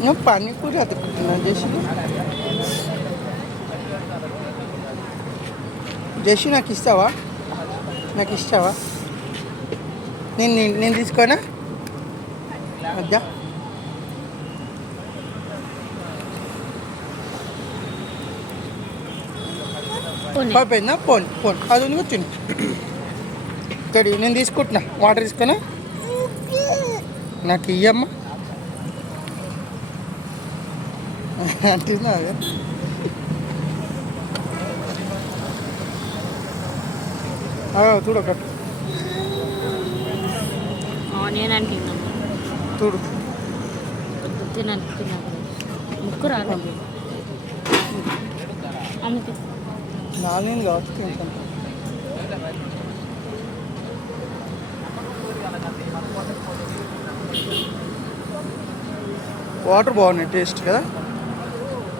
నువ్వు పానీపూరి అతుక్కుంటున్నావు జేషు నాకు ఇస్తావా నేను తీసుకోనా అద్దా అయిపోయిందా పోన్ అది ఉంది కూర్చుని ఇక్కడ నేను తీసుకుంటున్నా వాటర్ తీసుకున్నా నాకు ఇయ్యమ్మా అంటున్నా చూడకట్టు ఆనియన్ అంటున్నా చూడు ముక్కు రాదు నాలుగు కావచ్చు తింటాను వాటర్ బాగున్నాయి టేస్ట్ కదా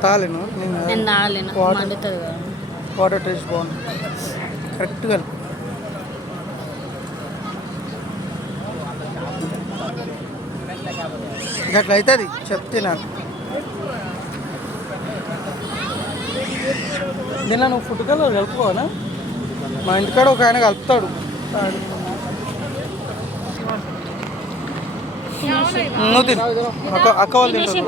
తాలేను నేను వాటర్ టేస్ట్ బాగుంది కరెక్ట్గా అట్లా అవుతుంది చెప్తే నాకు నిన్న నువ్వు ఫుడ్ కలర్ కలుపుకోవాలా మా ఇంటికాడ ఒక ఆయన కలుపుతాడు నువ్వు తిను అక్క వాళ్ళు తింటారు